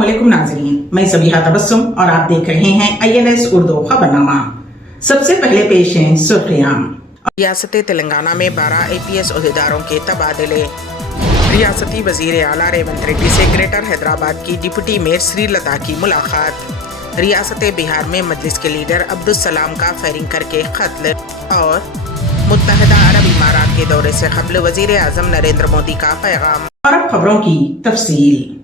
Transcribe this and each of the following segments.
अस्सलामुअलैकुम नाज़रीन, मैं ज़बीहा तबस्सुम और आप देख रहे हैं INS उर्दू खबरनामा। सबसे पहले पेश हैं सुर्खियां। रियासत तेलंगाना में 12 APS ओहदेदारों के तबादले। रियासती वज़ीर आला रेवंत रेड्डी से ग्रेटर हैदराबाद की डिप्टी मेयर श्रीलता की मुलाकात। रियासत बिहार में मजलिस के लीडर अब्दुल सलाम का फायरिंग करके कत्ल। और मुत्तहदा अरब इमारात के दौरे से कबल वज़ीर आज़म नरेंद्र मोदी का पैगाम। और अब खबरों की तफसील।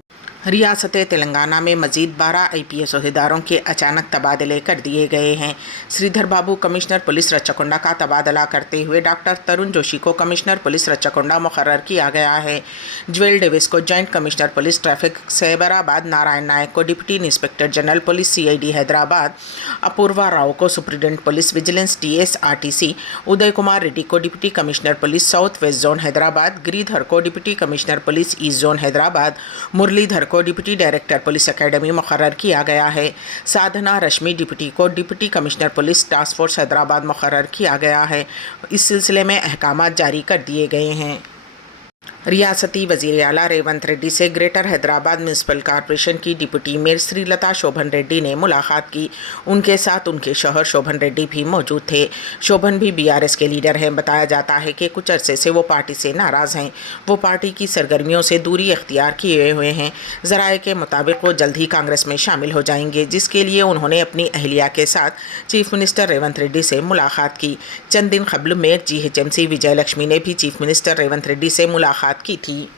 रियासत तेलंगाना में मजीद 12 IPS ओहदेदारों के अचानक तबादले कर दिए गए हैं। श्रीधर बाबू कमिश्नर पुलिस रच्चकोंडा का तबादला करते हुए डॉक्टर तरुण जोशी को कमिश्नर पुलिस रच्चकोंडा मुकर्रर किया गया है। ज्वेल डेविस को joint commissioner police traffic Cyberabad, Narayan Naik को deputy inspector general police CID Hyderabad, Apoorva Rao को superintendent police vigilance DS RTC, Uday Kumar Reddy को deputy commissioner police south west zone Hyderabad, Giridhar को deputy commissioner police east zone Hyderabad, Muralidhar को डिप्टी डायरेक्टर पुलिस एकेडमी मुकर्रर किया गया है। साधना रश्मि डिप्टी को deputy commissioner police task force Hyderabad मुकर्रर किया गया है। इस सिलसिले में अहकाम जारी कर दिए गए हैं। रियासती वज़ीर आला रेवंत रेड्डी से ग्रेटर हैदराबाद म्यूनसिपल कॉरपोरेशन की डिप्टी मेयर श्रीलता शोभन रेड्डी ने मुलाकात की। उनके साथ उनके शौहर शोभन रेड्डी भी मौजूद थे। शोभन भी BRS के लीडर हैं। बताया जाता है कि कुछ अरसे से वो पार्टी से नाराज़ हैं। वो पार्टी की सरगर्मियों से दूरी इख्तियार किए हुए हैं। ज़राए के मुताबिक वो जल्द ही कांग्रेस में शामिल हो जाएंगे, जिसके लिए उन्होंने अपनी अहलिया के साथ चीफ मिनिस्टर रेवंत रेड्डी से मुलाकात की। चंद दिन कबल मेयर GHMC विजय लक्ष्मी ने भी चीफ मिनिस्टर रेवंत रेड्डी से मुलाकात की थी।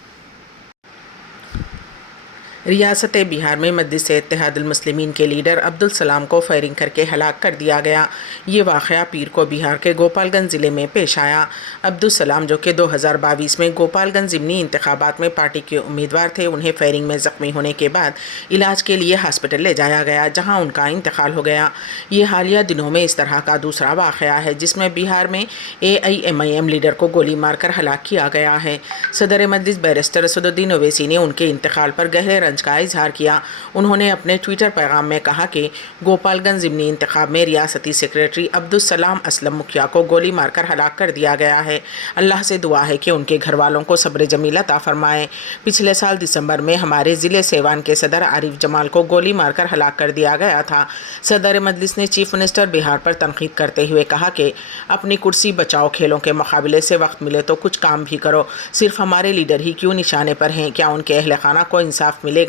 रियासत बिहार में मजलिस इत्तेहादुल मुस्लिमीन के लीडर अब्दुल सलाम को फायरिंग करके हलाक कर दिया गया। ये वाक़या पीर को बिहार के गोपालगंज ज़िले में पेश आया। अब्दुल सलाम, जो कि 2022 में गोपालगंज ज़िमनी इंतखाबात में पार्टी के उम्मीदवार थे, उन्हें फायरिंग में ज़ख्मी होने के बाद इलाज के लिए हॉस्पिटल ले जाया गया, जहाँ उनका इंतकाल हो गया। ये हालिया दिनों में इस तरह का दूसरा वाक़या है जिसमें बिहार में AIMIM लीडर को गोली मारकर हलाक किया गया है। सदर मजलिस बैरिस्टर असदुद्दीन ओवैसी ने उनके इंतकाल पर गहरे रंज का इजहार किया। उन्होंने अपने ट्विटर पैगाम में कहा कि गोपालगंज ज़िमनी इंतखाब में रियासती सेक्रेटरी अब्दुल सलाम असलम मुखिया को गोली मारकर हलाक कर दिया गया है। अल्लाह से दुआ है कि उनके घर वालों को सब्र जमील अता फरमाए। पिछले साल दिसंबर में हमारे ज़िले सेवान के सदर आरिफ जमाल को गोली मारकर हलाक कर दिया गया था। सदर मजलिस ने चीफ मिनिस्टर बिहार पर तनकीद करते हुए कहा कि अपनी कुर्सी बचाओ, खेलों के मुकाबले से वक्त मिले तो कुछ काम भी करो। सिर्फ हमारे लीडर ही क्यों निशाने पर हैं? क्या उनके अहल खाना को इंसाफ मिलेगा?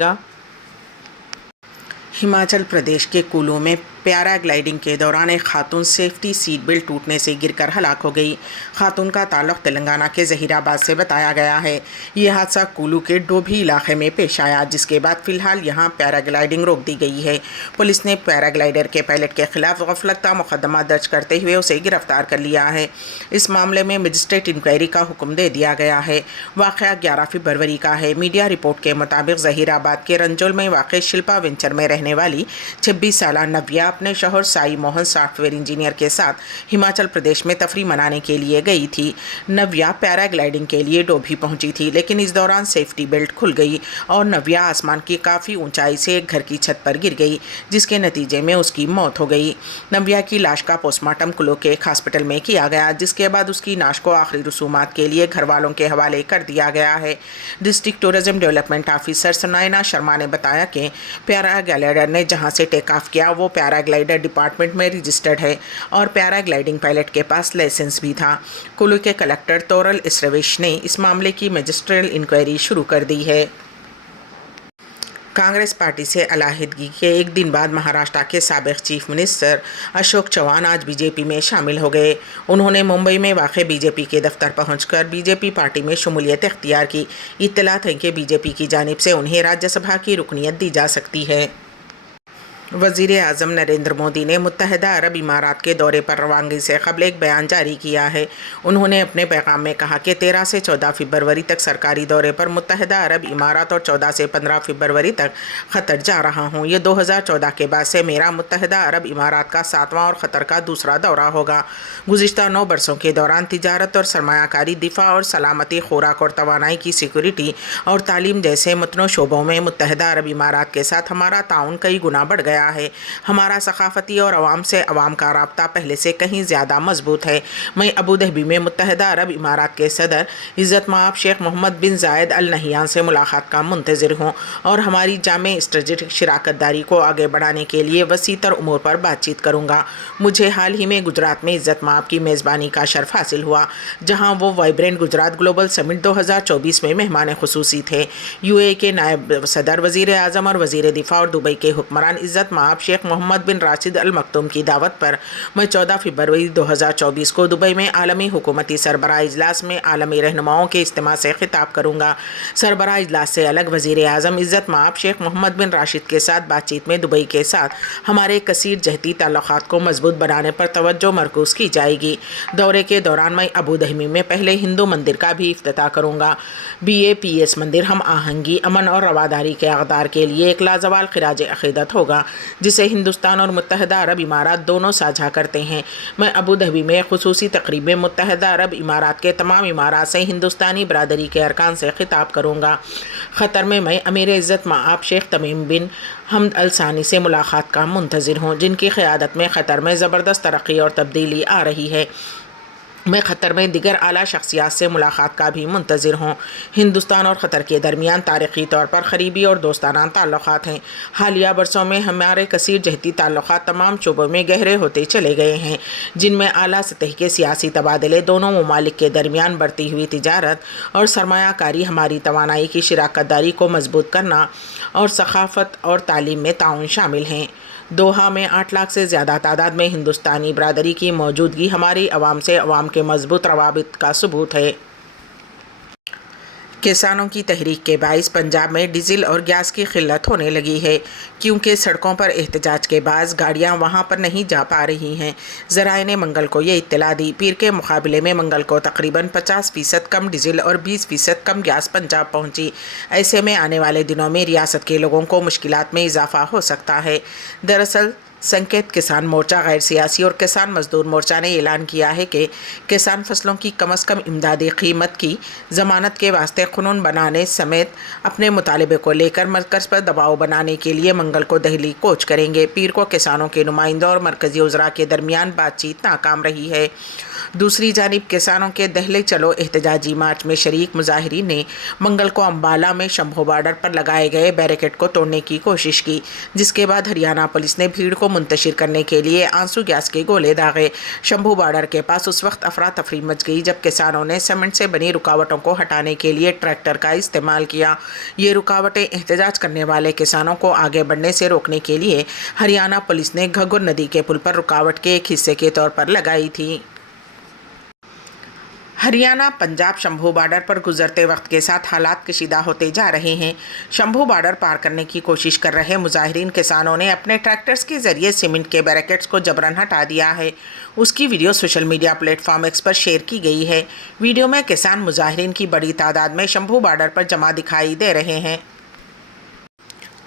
हिमाचल प्रदेश के कुल्लू में पैराग्लाइडिंग के दौरान एक खातून सेफ्टी सीट बेल्ट टूटने से गिरकर हलाक हो गई। खातून का ताल्लुक तेलंगाना के जहीराबाद से बताया गया है। ये हादसा कुल्लू के डोभी इलाके में पेश आया, जिसके बाद फ़िलहाल यहां पैराग्लाइडिंग रोक दी गई है। पुलिस ने पैराग्लाइडर के पायलट के खिलाफ गफलत का मुकदमा दर्ज करते हुए उसे गिरफ्तार कर लिया है। इस मामले में मजिस्ट्रेट इंक्वायरी का हुक्म दे दिया गया है। वाक़या 11 फरवरी का है। मीडिया रिपोर्ट के मुताबिक जहीराबाद के रंजोल में वाक़ शिल्पा वेंचर में रहने वाली 26 साला नव्या अपने शौहर साई मोहन सॉफ्टवेयर इंजीनियर के साथ हिमाचल प्रदेश में तफरी मनाने के लिए गई थी। नव्या पैराग्लाइडिंग के लिए डोभी पहुंची थी, लेकिन इस दौरान सेफ्टी बेल्ट खुल गई और नव्या आसमान की काफ़ी ऊंचाई से एक घर की छत पर गिर गई, जिसके नतीजे में उसकी मौत हो गई। नव्या की लाश का पोस्टमार्टम कुल्लू के एक हॉस्पिटल में किया गया, जिसके बाद उसकी लाश को आखिरी रसूमात के लिए घर वालों के हवाले कर दिया गया है। District tourism development officer Sanaina Sharma ने बताया कि पैराग्लाइडर ने जहां से टेक ऑफ किया वो पैराग्लाइडर डिपार्टमेंट में रजिस्टर्ड है और पैराग्लाइडिंग पायलट के पास लाइसेंस भी था। कुल्लू के कलेक्टर तोरल इसरविश ने इस मामले की मजिस्ट्रियल इंक्वायरी शुरू कर दी है। कांग्रेस पार्टी से अलहदगी के एक दिन बाद महाराष्ट्र के साबिक चीफ मिनिस्टर अशोक चव्हाण आज बीजेपी में शामिल हो गए। उन्होंने मुंबई में वाक़ बीजेपी के दफ्तर पहुंचकर बीजेपी पार्टी में शमूलियत इख्तियार की। इत्तलात है कि बीजेपी की जानिब से उन्हें राज्यसभा की रुकनियत दी जा सकती है। वज़ीर आज़म नरेंद्र मोदी ने मुत्तहदा अरब इमारात के दौरे पर रवानगी से कबल एक बयान जारी किया है। उन्होंने अपने पैगाम में कहा कि 13 से 14 फरवरी तक सरकारी दौरे पर मुत्तहदा अरब इमारात और 14 से 15 फरवरी तक क़तर जा रहा हूँ। ये 2014 के बाद से मेरा मुत्तहदा अरब इमारात का 7वां और क़तर का दूसरा दौरा होगा। गुज़िश्ता 9 बरसों के दौरान तिजारत और सरमायाकारी, दिफा और सलामती, खुराक और तवानाई की सिक्योरिटी और तालीम जैसे मुतनों शोबों में मुत्तहदा अरब इमारात के साथ हमारा ताउन कई गुना बढ़ गया गया है। हमारा सकाफती और अवाम से अवाम का राब्ता पहले से कहीं ज़्यादा मजबूत है। मैं अबू धाबी में मुत्तहदा अरब इमारात के सदर इज़्ज़त माब शेख मोहम्मद बिन जायद अल नहियान से मुलाकात का मुंतज़िर हूँ और हमारी जामे स्ट्रेटेजिक शराकतदारी को आगे बढ़ाने के लिए वसी तर उमूर पर बातचीत करूँगा। मुझे हाल ही में गुजरात में इज़्ज़त माब की मेज़बानी का शर्फ हासिल हुआ, जहाँ वो वाइब्रेंट गुजरात ग्लोबल समिट 2024 में मेहमान खुसूसी थे। UAE के नायब सदर, वज़ीर आज़म और वज़ीर दिफा और दुबई के हुक्मरान इज़्ज़त माब शेख मोहम्मद बिन राशिद अल मक्तूम की दावत पर मैं 14 फरवरी 2024 को दुबई में आलमी हुकूमती सरबराह इजलास में आलमी रहनुमाओं के इज्तिमा से खिताब करूँगा। सरबराह इजलास से अलग वज़ीर आज़म इज़्ज़त माब शेख मोहम्मद बिन राशिद के साथ बातचीत में दुबई के साथ हमारे कसीर जहती ताल्लुकात को मजबूत बनाने पर तवज्जो मरकूज़ की जाएगी। दौरे के दौरान मैं अबू धाबी में पहले हिंदू मंदिर का भी इफ्तिताह करूँगा। BAPS मंदिर हम आहंगी, अमन और रवादारी के अक़दार के लिए एक लाजवाल खिराज अक़ीदत होगा, जिसे हिंदुस्तान और मुत्तहदा अरब इमारात दोनों साझा करते हैं। मैं अबू धाबी में खुसूसी तक़रीब में मुत्तहदा अरब इमारात के तमाम इमारात से हिंदुस्तानी बरादरी के अरकान से खिताब करूँगा। ख़तर में मैं अमीर इज़्ज़त माब शेख तमीम बिन हमद अल सानी से मुलाकात का मुंतज़िर हूँ, जिनकी क़यादत में ख़तर में ज़बरदस्त तरक्की और तब्दीली आ रही है। मैं ख़तर में दिगर आला शख्सियात से मुलाकात का भी मुंतज़िर हूँ। हिंदुस्तान और ख़तर के दरमियान तारीख़ी तौर पर क़रीबी और दोस्ताना ताल्लुक़ात हैं। हालिया बरसों में हमारे कसीर जहती ताल्लुक़ात तमाम शोबों में गहरे होते चले गए हैं, जिनमें आला सतह के सियासी तबादले, दोनों ममालिक के दरमियान बढ़ती हुई तिजारत और सरमायाकारी, हमारी तवानाई की शराकतदारी को मजबूत करना और सकाफ़त और तालीम में ताउन शामिल हैं। दोहा में 8 लाख से ज़्यादा तादाद में हिंदुस्तानी बरादरी की मौजूदगी हमारी अवाम से अवाम के मजबूत रवाबित का सबूत है। किसानों की तहरीक के बाइस पंजाब में डीजल और गैस की किल्लत होने लगी है, क्योंकि सड़कों पर एहतजाज के बाद गाड़ियां वहां पर नहीं जा पा रही हैं। ज़राए ने मंगल को ये इत्तला दी। पीर के मुकाबले में मंगल को तकरीबन 50% कम डीजल और 20% कम गैस पंजाब पहुंची। ऐसे में आने वाले दिनों में रियासत के लोगों को मुश्किलात में इजाफा हो सकता है। दरअसल संकेत किसान मोर्चा, गैर सियासी और किसान मजदूर मोर्चा ने ऐलान किया है कि किसान फसलों की कम अज़ कम इमदादी कीमत की ज़मानत के वास्ते कानून बनाने समेत अपने मुतालबे को लेकर मरकज़ पर दबाव बनाने के लिए मंगल को दिल्ली कूच करेंगे। पीर को किसानों के नुमाइंदों और मरकज़ी उज़रा के दरमियान बातचीत नाकाम रही है। दूसरी जानिब किसानों के दहले चलो एहतजाजी मार्च में शरीक मुजाहिरीन ने मंगल को अम्बाला में शंभू बॉर्डर पर लगाए गए बैरिकेड को तोड़ने की कोशिश की, जिसके बाद हरियाणा पुलिस ने भीड़ को मुंतशिर करने के लिए आंसू गैस के गोले दागे। शंभू बॉर्डर के पास उस वक्त अफरा तफरी मच गई जब किसानों ने सीमेंट से बनी रुकावटों को हटाने के लिए ट्रैक्टर का इस्तेमाल किया। ये रुकावटें एहतजाज करने वाले किसानों को आगे बढ़ने से रोकने के लिए हरियाणा पुलिस ने घग्गर नदी के पुल पर रुकावट के एक हिस्से के तौर पर लगाई थी। हरियाणा पंजाब शंभू बॉर्डर पर गुजरते वक्त के साथ हालात कशीदा होते जा रहे हैं। शंभू बॉर्डर पार करने की कोशिश कर रहे मुजाहिरीन किसानों ने अपने ट्रैक्टर्स के जरिए सीमेंट के बैरिकेड्स को जबरन हटा दिया है। उसकी video social media platform x पर शेयर की गई है। वीडियो में किसान मुजाहिरीन की बड़ी तादाद में शंभू बॉर्डर पर जमा दिखाई दे रहे हैं।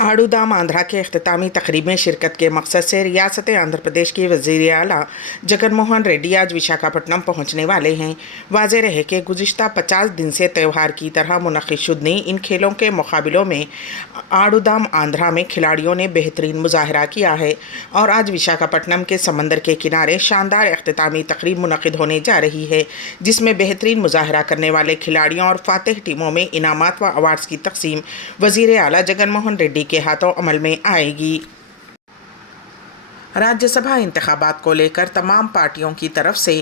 आड़ूधाम आंध्रा के अख्तामी तकरीब में शिरकत के मकसद से रियासत आंध्र प्रदेश की वज़ीर आला जगन मोहन रेड्डी आज विशाखापट्टनम पहुंचने वाले हैं। वाज़ेह रहे कि गुज़िश्ता 50 दिन से त्यौहार की तरह मुनक़िद इन खेलों के मुकाबलों में आड़ूधाम आंध्रा में खिलाड़ियों ने बेहतरीन मुजाहरा किया है और आज विशाखापट्टनम के समंदर के किनारे शानदार अख्तामी तकरीब मुनक़िद होने जा रही है, जिसमें बेहतरीन मुजाहरा करने वाले खिलाड़ियों और फातिह टीमों में इनामात व अवार्ड्स की तकसीम वज़ीर आला जगन मोहन रेड्डी के हाथों अमल में आएगी। राज्यसभा इंतखाबात को लेकर तमाम पार्टियों की तरफ से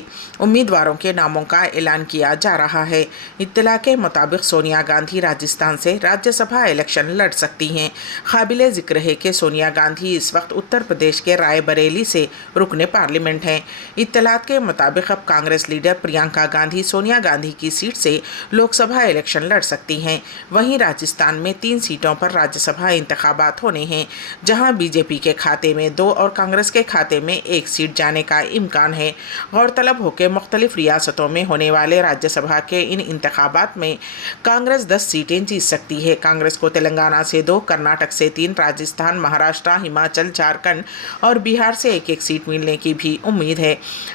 उम्मीदवारों के नामों का ऐलान किया जा रहा है। इत्तला के मुताबिक सोनिया गांधी राजस्थान से राज्यसभा इलेक्शन लड़ सकती हैं। काबिले ज़िक्र है कि सोनिया गांधी इस वक्त उत्तर प्रदेश के रायबरेली से रुकने पार्लियामेंट हैं। इत्तलात के मुताबिक अब कांग्रेस लीडर प्रियंका गांधी सोनिया गांधी की सीट से लोकसभा इलेक्शन लड़ सकती हैं। वहीं राजस्थान में 3 सीटों पर राज्यसभा इंतखाबात होने हैं, जहाँ बीजेपी के खाते में 2 और कांग्रेस कांग्रेस के खाते में एक सीट जाने का इम्कान है। गौरतलब हो कि मुख्तलिफ रियासतों में होने वाले राज्यसभा के इन इंतखाबात में कांग्रेस 10 सीटें जीत सकती है। कांग्रेस को तेलंगाना से 2, कर्नाटक से 3, राजस्थान, महाराष्ट्र, हिमाचल, झारखंड और बिहार से एक एक सीट मिलने की भी उम्मीद है।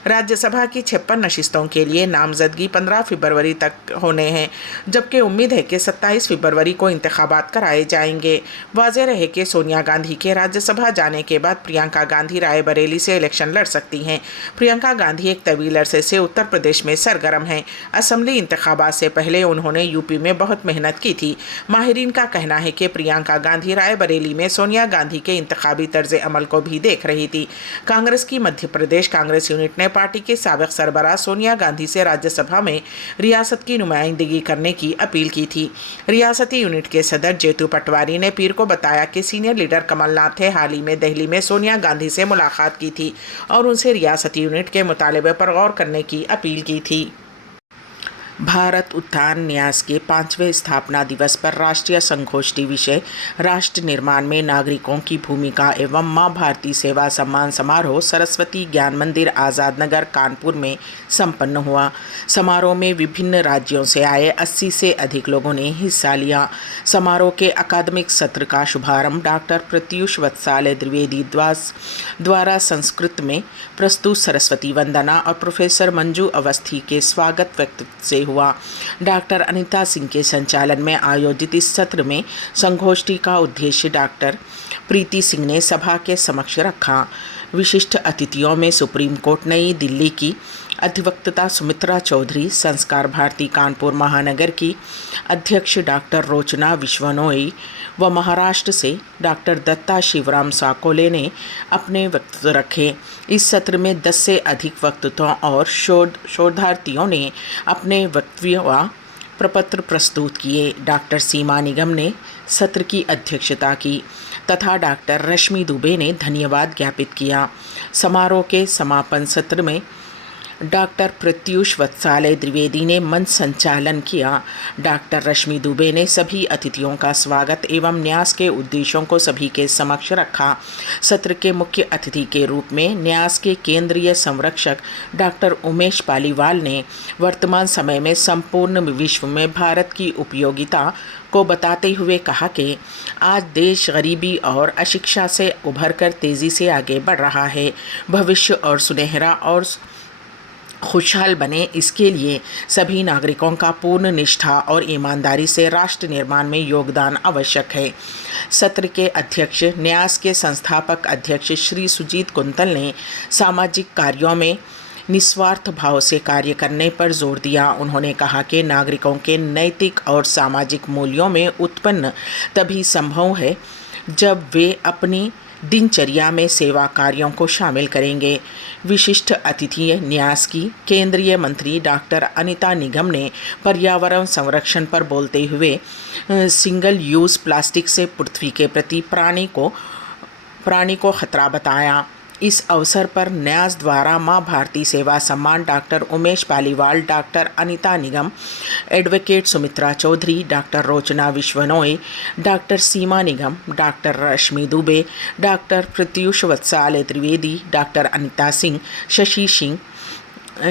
राज्यसभा की 56 नशिस्तों के लिए नामजदगी 15 फरवरी तक होने हैं, जबकि उम्मीद है कि 27 फरवरी को इंतखाबात कराए जाएंगे। वाज़ेह रहे कि सोनिया गांधी के राज्यसभा जाने के बाद प्रियंका गांधी रायबरेली से इलेक्शन लड़ सकती हैं। प्रियंका गांधी एक तवील अरसे से उत्तर प्रदेश में सरगर्म हैं। असेंबली इंतखाबात से पहले उन्होंने यूपी में बहुत मेहनत की थी। माहिरीन का कहना है कि प्रियंका गांधी रायबरेली में सोनिया गांधी के इंतखाबी तर्ज अमल को भी देख रही थी। कांग्रेस की मध्य प्रदेश कांग्रेस यूनिट ने पार्टी के साबिक सरबराह सोनिया गांधी से राज्यसभा में रियासत की नुमाइंदगी करने की अपील की थी। रियासती यूनिट के सदर जेतू पटवारी ने पीर को बताया कि सीनियर लीडर कमलनाथ ने हाल ही में दिल्ली में सोनिया गांधी से मुलाकात की थी और उनसे रियासती यूनिट के मुतालबे पर गौर करने की अपील की थी। भारत उत्थान न्यास के 5वें स्थापना दिवस पर राष्ट्रीय संगोष्ठी विषय राष्ट्र निर्माण में नागरिकों की भूमिका एवं मां भारती सेवा सम्मान समारोह सरस्वती ज्ञान मंदिर आज़ाद नगर कानपुर में संपन्न हुआ। समारोह में विभिन्न राज्यों से आए 80 से अधिक लोगों ने हिस्सा लिया। समारोह के अकादमिक सत्र का शुभारंभ डॉक्टर प्रत्युष वत्सालय द्विवेदी द्वारा संस्कृत में प्रस्तुत सरस्वती वंदना और प्रोफेसर मंजू अवस्थी के स्वागत वक्तव्य से हुआ। डॉक्टर अनिता सिंह के संचालन में आयोजित इस सत्र में संगोष्ठी का उद्देश्य डॉक्टर प्रीति सिंह ने सभा के समक्ष रखा। विशिष्ट अतिथियों में सुप्रीम कोर्ट नई दिल्ली की अधिवक्ता सुमित्रा चौधरी, संस्कार भारती कानपुर महानगर की अध्यक्ष डॉक्टर रोचना विश्वनोई व महाराष्ट्र से डॉक्टर दत्ता शिवराम साकोले ने अपने वक्तव्य रखे। इस सत्र में 10 से अधिक वक्तव्यों और शोधार्थियों ने अपने वक्तव्य व प्रपत्र प्रस्तुत किए। डॉक्टर सीमा निगम ने सत्र की अध्यक्षता की तथा डॉक्टर रश्मि दुबे ने धन्यवाद ज्ञापित किया। समारोह के समापन सत्र में डॉक्टर प्रत्युष वत्सालय द्विवेदी ने मंच संचालन किया। डॉक्टर रश्मि दुबे ने सभी अतिथियों का स्वागत एवं न्यास के उद्देश्यों को सभी के समक्ष रखा। सत्र के मुख्य अतिथि के रूप में न्यास के केंद्रीय संरक्षक डॉक्टर उमेश पालीवाल ने वर्तमान समय में संपूर्ण विश्व में भारत की उपयोगिता को बताते हुए कहा कि आज देश गरीबी और अशिक्षा से उभरकर तेज़ी से आगे बढ़ रहा है। भविष्य और सुनहरा और खुशहाल बने, इसके लिए सभी नागरिकों का पूर्ण निष्ठा और ईमानदारी से राष्ट्र निर्माण में योगदान आवश्यक है। सत्र के अध्यक्ष न्यास के संस्थापक अध्यक्ष श्री सुजीत कुंतल ने सामाजिक कार्यों में निस्वार्थ भाव से कार्य करने पर जोर दिया। उन्होंने कहा कि नागरिकों के नैतिक और सामाजिक मूल्यों में उत्पन्न तभी संभव है जब वे अपनी दिनचर्या में सेवा कार्यों को शामिल करेंगे। विशिष्ट अतिथि न्यास की केंद्रीय मंत्री डॉक्टर अनिता निगम ने पर्यावरण संरक्षण पर बोलते हुए सिंगल यूज़ प्लास्टिक से पृथ्वी के प्रति प्राणी को खतरा बताया। इस अवसर पर न्यास द्वारा मां Bharati Seva Samman doctor Umesh Paliwal, doctor Anita Nigam, advocate Sumitra Chaudhary, doctor Rochana Vishnoi, doctor Seema Nigam, doctor Rashmi Dubey, doctor Pratyush Vatsalya Trivedi, doctor Anita Singh, Shashi Singh,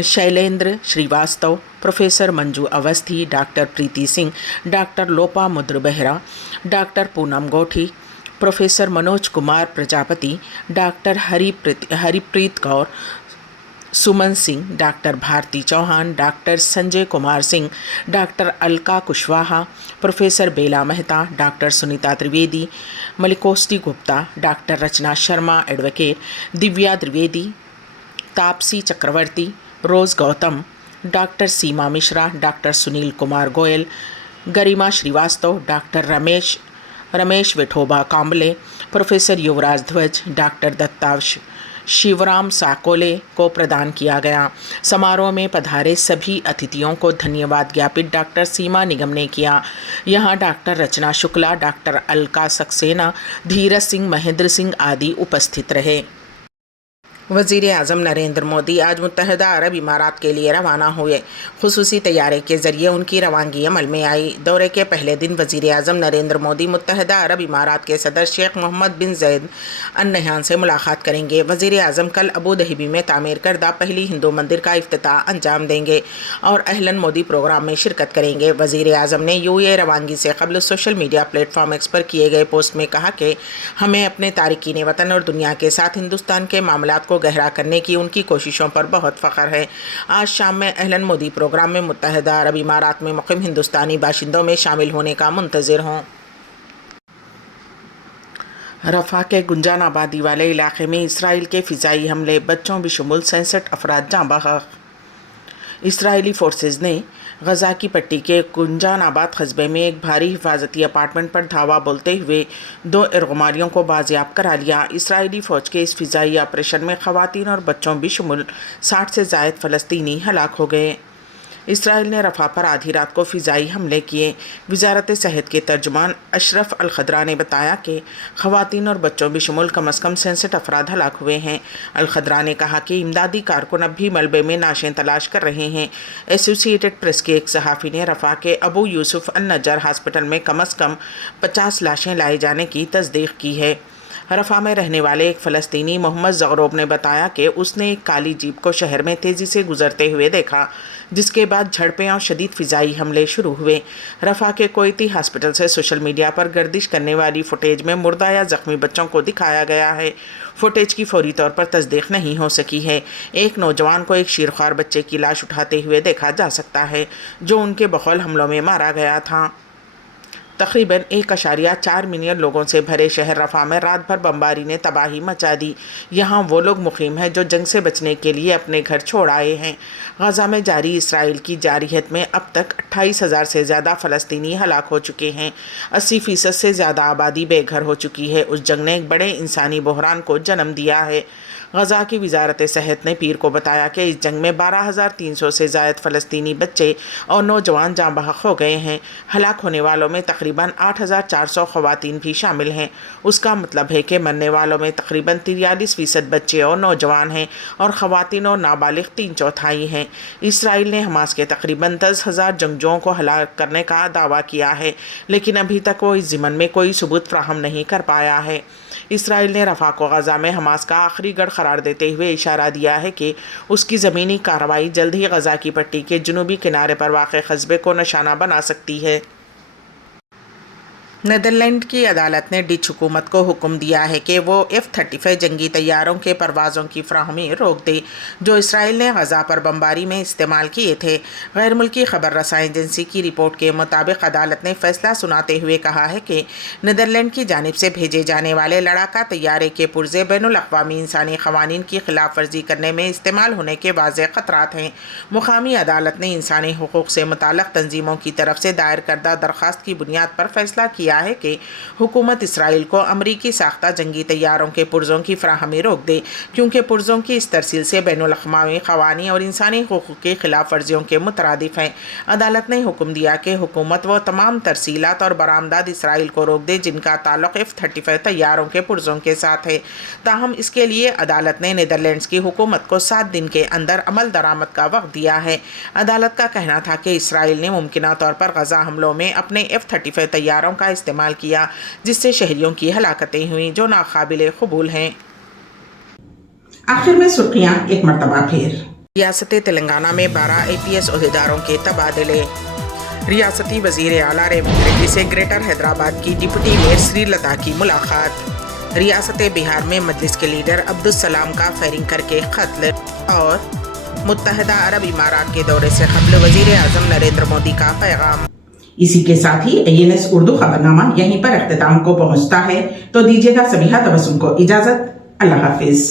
Shailendra Srivastava, professor Manju Awasthi, doctor Preeti Singh, doctor Lopamudra Behera, doctor Poonam Gothi, professor Manoj Kumar Prajapati, doctor Haripreet Kaur, Suman Singh, doctor Bharti Chauhan, doctor Sanjay Kumar Singh, doctor Alka Kushwaha, professor Bela Mehta, doctor Sunita Trivedi, मलिकोस्टी Gupta, doctor रचना शर्मा एडवोकेट, दिव्या द्विवेदी, तापसी चक्रवर्ती, रोज़ गौतम, डॉक्टर सीमा मिश्रा, डॉक्टर सुनील कुमार गोयल, गरिमा श्रीवास्तव, डॉक्टर रमेश विठोबा कांबले, प्रोफेसर युवराज ध्वज, डॉक्टर दत्ता शिवराम साकोले को प्रदान किया गया। समारोह में पधारे सभी अतिथियों को धन्यवाद ज्ञापित डॉक्टर सीमा निगम ने किया। यहाँ डॉक्टर रचना शुक्ला, डॉक्टर अलका सक्सेना, धीरज सिंह, महेंद्र सिंह आदि उपस्थित रहे। वज़ीर आज़म नरेंद्र मोदी आज मुत्तहदा अरब इमारात के लिए रवाना हुए। खुसूसी तैयारे के ज़रिए उनकी रवानगी अमल में आई। दौरे के पहले दिन वज़ीर आज़म नरेंद्र मोदी मुत्तहदा अरब इमारात के सदर शेख मोहम्मद बिन ज़ायद अल नहयान से मुलाकात करेंगे। वज़ीर आज़म कल अबू धाबी में तामीर करदा पहली हिंदू मंदिर का इफ्तिताह अंजाम देंगे और अहलन मोदी प्रोग्राम में शिरकत करेंगे। वज़ीर आज़म ने यूएई रवानगी से कबल सोशल मीडिया प्लेटफॉर्म एक्स पर किए गए पोस्ट में कहा कि हमें अपने तारिकीन वतन और दुनिया के साथ हिंदुस्तान के मामलात को गहरा करने की उनकी कोशिशों पर बहुत फ़ख्र है। आज शाम में अहलन मोदी प्रोग्राम में मुत्तहदा अरब इमारात में मुक़ीम हिंदुस्तानी बाशिंदों में शामिल होने का मुंतज़िर हूँ। रफ़ा के गुंजान आबादी वाले इलाके में इसराइल के फ़िज़ाई हमले, बच्चों बशुमुल 67 अफराद जाँ बहक। इसराइली फोर्सेस ने गज़ा की पट्टी के गुंजान आबाद कस्बे में एक भारी हिफाजती अपार्टमेंट पर धावा बोलते हुए 2 इरगमारियों को बाजियाब करा लिया। इसराइली फ़ौज के इस फ़िज़ाई ऑपरेशन में ख़वातीन और बच्चों बशुमुल 60 से ज़ायद फ़लस्तीनी हलाक हो गए। इसराइल ने रफ़ा पर आधी रात को फ़िज़ाई हमले किए। वज़ारत सेहत के तर्जुमान अशरफ अल खदरा ने बताया कि ख़वातीन और बच्चों बशुमुल कम अज़ कम 67 अफराद हलाक हुए हैं। अल खदरा ने कहा कि इमदादी कारकुन अब भी मलबे में नाशें तलाश कर रहे हैं। एसोसिएटेड प्रेस के एक सहाफ़ी ने रफ़ा के अबू यूसुफ अल नज्जार हॉस्पिटल में कम अज़ कम 50 लाशें लाए जाने की तस्दीक की है। रफ़ा में रहने वाले एक फ़लस्तीनी मोहम्मद ज़गरोब ने बताया कि उसने एक काली जीप को शहर में तेज़ी से गुजरते हुए देखा, जिसके बाद झड़पें और शदीद फ़िज़ाई हमले शुरू हुए। रफ़ा के कोयती हॉस्पिटल से सोशल मीडिया पर गर्दिश करने वाली फुटेज में मुर्दा या ज़ख्मी बच्चों को दिखाया गया है। फुटेज की फौरी तौर पर तस्दीक नहीं हो सकी है। एक नौजवान को एक शीरख्वार बच्चे की लाश उठाते हुए देखा जा सकता है, जो उनके बखौल हमलों में मारा गया था। तकरीबन 1.4 मिलियन लोगों से भरे शहर रफ़ा में रात भर बमबारी ने तबाही मचा दी। यहाँ वो लोग मुक़ीम हैं जो जंग से बचने के लिए अपने घर छोड़ आए हैं। गज़ा में जारी इसराइल की जारहियत में अब तक 28,000 से ज़्यादा फ़लस्तीनी हलाक हो चुके हैं। 80% से ज़्यादा आबादी बेघर हो चुकी है। उस जंग ने एक बड़े इंसानी बहरान को जन्म दिया है। गज़ा की वज़ारत सेहत ने पीर को बताया कि इस जंग में 12,300 से ज़ायद फ़लस्तीनी बच्चे और नौजवान जाँ बहक हो गए हैं। हलाक होने वालों में तकरीबन 8,400 ख़वातीन भी शामिल हैं। उसका मतलब है कि मरने वालों में तकरीबन 43% बच्चे और नौजवान हैं और ख़वातीन और नाबालिग 3/4 हैं। इसराइल ने हमास के तकरीबन 10,000 जंगजुओं को हलाक करने का दावा किया है, लेकिन अभी तक वो इस ज़िमन में कोई सबूत फ्राहम नहीं कर पाया है। इसराइल ने रफ़ा को गज़ा में हमास का आखिरी गढ़ करार देते हुए इशारा दिया है कि उसकी ज़मीनी कार्रवाई जल्द ही गज़ा की पट्टी के जनूबी किनारे पर वाक़ कस्बे को निशाना बना सकती है। नीदरलैंड की अदालत ने डच हुकूमत को हुक्म दिया है कि वो F-35 जंगी तैयारों के परवाज़ों की फ्राहमी रोक दे, जो इसराइल ने गज़ा पर बमबारी में इस्तेमाल किए थे। गैर मुल्की खबर रसाई एजेंसी की रिपोर्ट के मुताबिक अदालत ने फ़ैसला सुनाते हुए कहा है कि नीदरलैंड की जानिब से भेजे जाने वाले लड़ाका तैयारे के पुर्जे बैनुल-अक़वामी इंसानी क़वानीन की खिलाफ वर्जी करने में इस्तेमाल होने के वाज़ेह ख़तरात हैं। मुक़ामी अदालत ने इंसानी हुकूक़ से मुताल्लिक़ तंजीमों की तरफ से दायर करदा दरख्वास्त की बुनियाद पर फ़ैसला किया है कि हुकूमत इसराइल को अमरीकी साख्ता जंगी तैयारों के पुर्जों की फ्राहमी रोक दे, क्योंकि पुर्जों की इस तरसील से बैनुल-अक़वामी क़वानीन और इंसानी हुकूक़ की खिलाफ वर्जियों के मुतरादिफ हैं। अदालत ने हुक्म दिया कि हुकूमत वो तमाम तरसीलात और बरामदात इसराइल को रोक दे जिनका ताल्लुक़ F-35 तैयारों के पुर्जों के साथ है। ताहम इसके लिए अदालत ने नीदरलैंड्स की हुकूमत को 7 दिन के अंदर अमल दरामद का वक्त दिया है। अदालत का कहना था कि इसराइल ने मुमकिना तौर पर गज़ा हमलों में अपने F-35 तैयारों का इस्तेमाल किया, जिससे शहरियों की हलाकतें हुई जो नाकाबिले कबूल हैं। आखिर में सुर्खियां एक मरतबा फिर। रियासत तेलंगाना में 12 APS ओहदेदारों के तबादले। रियासती वज़ीर आला रेवंत रेड्डी से ग्रेटर हैदराबाद की डिप्टी मेयर श्रीलता की मुलाकात। रियासत बिहार में मजलिस के लीडर अब्दुल सलाम का फायरिंग करके कत्ल। और मुत्तहदा अरब इमारात के दौरे से कबल वज़ीर आज़म नरेंद्र मोदी का पैगाम। इसी के साथ ही INS उर्दू खबरनामा यहीं पर अख्तिताम को पहुंचता है, तो दीजिएगा सबीहा तबस्सुम को इजाजत। अल्लाह हाफिज।